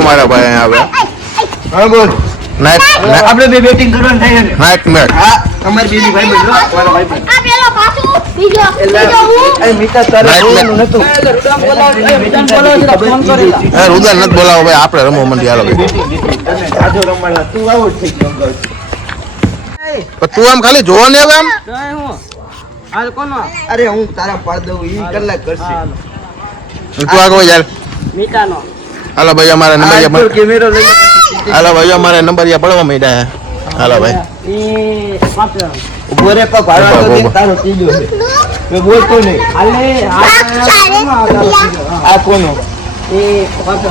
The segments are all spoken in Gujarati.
મારા ભાઈ આવે હા બોલ આપણે બે બેટિંગ કરવાનું થાય ને નાઈટ મેચ હા અમારી બેબી ભાઈ બોલો મારા ભાઈ આ પેલો પાછું બીજો એ મિતા તારે બોલવાનું નતું રુદાન બોલાવો ફોન કરેલા એ રુદાન નથી બોલાવો ભાઈ આપણે રમો મંડી હાલો આજો રમવાના તું આઉટ થઈ ગયો તું આમ ખાલી જોવો ને હવે આમ કઈ હું હાલ કોનો અરે હું તારા પાડ દઉં ઈ કલાક કરશે તું આગળ યાર મિતાનો હાલો ભાઈ અમારા નંબર કેમેરો લઈ હાલો ભાઈ અમારે નંબર યા પડવા માંડ્યા હાલો ભાઈ એ પાછો ઉભો રે પા ભાડવા તો તારો તીજો છે મે બોલતો નહીં હાલે આ કોનો એ પાછો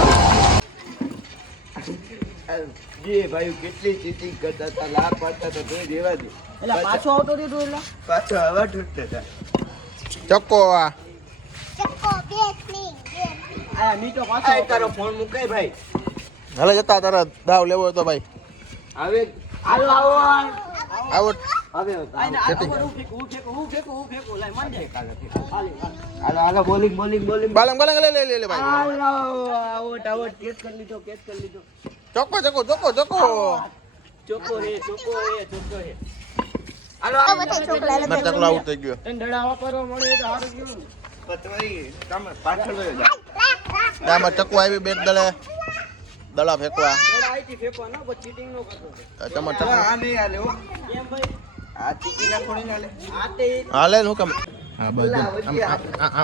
જે ભાઈ કેટલી ચીટિંગ કરતા હતા લાખ પાડતા તો જોઈ દેવા દે એટલે પાછો આવતો દીધો એટલે પાછો આવા ઠૂટતા હતા ચક્કો આ ચક્કો બેટની આ મીઠો પાછો તારો ફોન મુકાય ભાઈ હાલે જતા તારા દાવ લેવો હોય તો ભાઈ હવે હાલો આવો આવો હવે આને હું ફેકો લાય મન જાય હાલો હાલો બોલિંગ બાલંગ લે ભાઈ હાલો આઉટ કેસ કરી લીધો ચોકો હે હાલો ચકલો આઉટ થઈ ગયો ડડાવા કરો મળે તો હારું ગયું પતવાઈ કામ પાછળ લઈ જા આમાં ચકુ આવી બેટ દડા ફેંકવા દડા આઈથી ફેંકવા ન બસ ચીટિંગ નો કરતો તમાર ચકુ આ નહીં હાલે હો કેમ ભાઈ આ ચીકી ના થોડી ના હાલે આતે હાલે હું કેમ હા બસ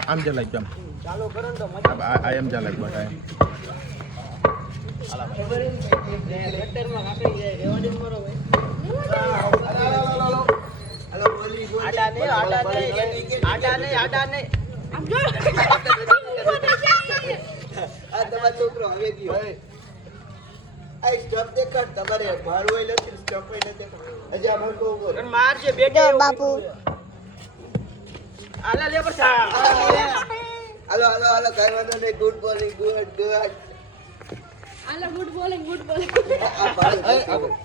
આમ જ લાગ કેમ ચાલો કરો ને તો મજા આ એમ જ લાગ બટા હાલા ભાઈ લેટર માં કાપી જાય રેવાડી મરો ભાઈ હાલો બોલી આડા ને આ તમારો છોકરો હવે ગયો આ સ્ટોપ દેખાડ તમારે મારું હોય નથી સ્ટોપ હોય નથી હજી આ મરકો ઉભો માર છે બેટે બાપુ આલા લે બસા હાલો કરવાનો ને ગુડ બોલિંગ ગુડ આલા ગુડ બોલિંગ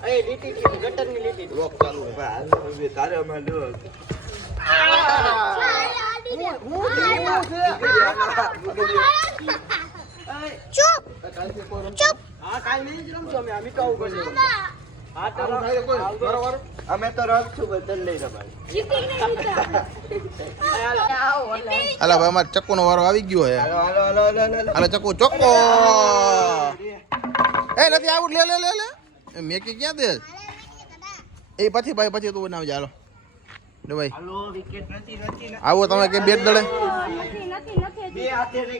એ લીટી ગટર ની લીટી રોક ચાલુ હવે તારે માં લો ચૂપ હા કાઈ નહીં જ રમજો અમે આમી તો આવું કરજો હા તો બરોબર અમે તો રમ છું બદલ લઈ રમાય હાલો ભાઈ અમાર ચક્કુ નો વારો આવી ગયો હે હાલો ચક્કુ ચોક્કો એ નથી આઉટ લે મેકી ક્યાં દે એ પછી તું બનાવજે હાલો લે ભાઈ હાલો વિકેટ નથી આવો તમે કે બેટ દળે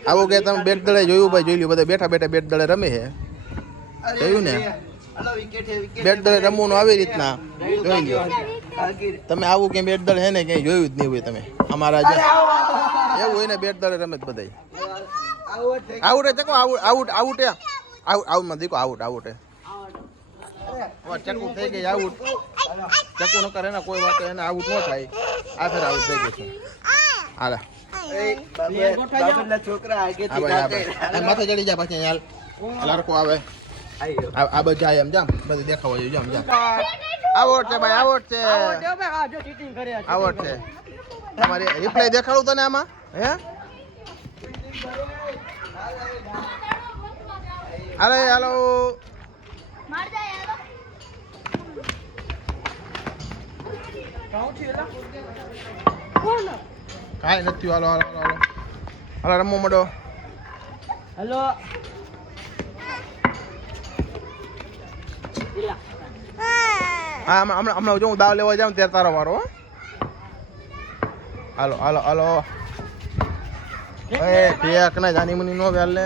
આવો કે તમે બેટ દળે જોયું ભાઈ જોઈ લ્યો બધા બેઠા બેટ દળે રમે છે જોયું ને હાલો વિકેટ બેટ દળે રમવાનું આવી રીતના જોઈ લ્યો તમે આવું કે બેટ દળે હે ને કઈ જોયું જ નહીં હોય તમે અમારા જે એવું હોય ને બેટ દળે રમે જ બધા આઉટ ચકો આઉટ માં દેખો આઉટ ચકુ થઈ ગઈ આઉટ ચકુ ન કરે ને કોઈ વાત એને આઉટ ન થાય આ ફેર આઉટ થઈ ગયું છે હાલા છોકરા માથે ચડી જા પછી હાલ લડકો આવે આ બધા જાય એમ જામ બધું દેખાવા જોઈએ જામ આઉટ છે ભાઈ આઉટ છે તમારે રિપ્લાય દેખાડું તને આમાં હે હાલો કાઈ નથી હાલો રમો મડો હેલો હા હમણાં જો હું દાવ લેવા જાઉં ત્યારે તારો વારો હાલો એ ફેક ના જાની મુની નો વેલ ને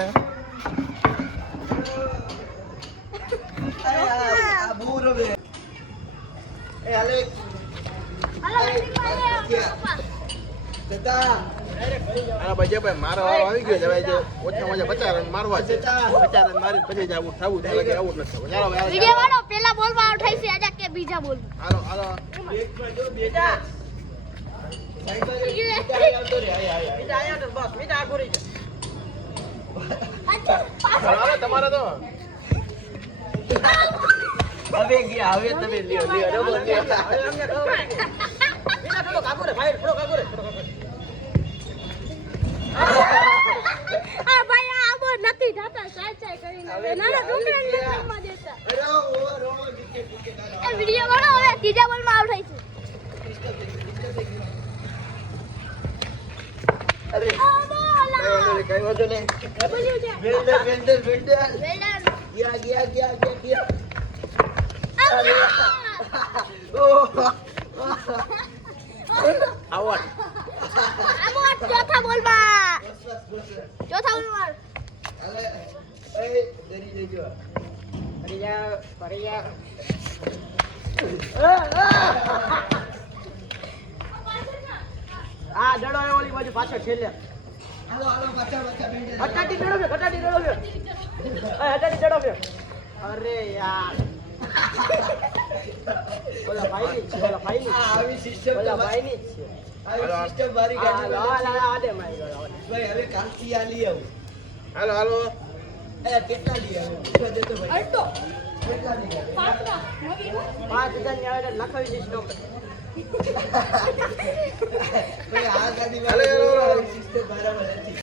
મારો વારો આવી ગયો છે ભાઈ ઓછામાં ઓછા 50 રન મારવા છે 50 રન મારી પછી જ આઉટ થવું છે આઉટ નથી વિડિયો વાળો પહેલા બોલમાં આઉટ થઈ છે આજા કે બીજા બોલ હાલો એક માં જો બેટા તમારે તો હવે ગયા હવે તમે લ્યો આ ભાઈ આ આબો નથી થતા સાચા કરીને હવે નાના છોકરાને નથી રમવા દેતા એ વિડિયો બનાવો હવે ત્રીજા બોલમાં આઉટ થઈ છે અરે આ બોલા કઈ વાંધો નહીં બોલ્યું છે વેલ્ડર વેલડન ગયા આઉટ આઉટ ચોથા બોલમાં ચોથા બોલમાં અલે એ દેરી દેજો ફરી જા આ ડડો એ ઓલી બાજુ પાછળ છેલ્લે હાલો બચ્ચા બેઠા હટાટી ડડો બે હટાટી ડડો બે અરે યાર ઓલા ભાઈ ની છે આ આવી સિસ્ટમ ઓલા ભાઈ ની છે આવી સિસ્ટમ મારી ગાડી આડે મારી ભાઈ હવે કાલથી આ લઈ આવું હાલો એ કેટલા લઈ આવું દે તો ભાઈ અડધો કેટલા લઈ આવું 5,000 ની આવે લખાવી સિસ્ટમ ભાઈ આ ગાડી વાળો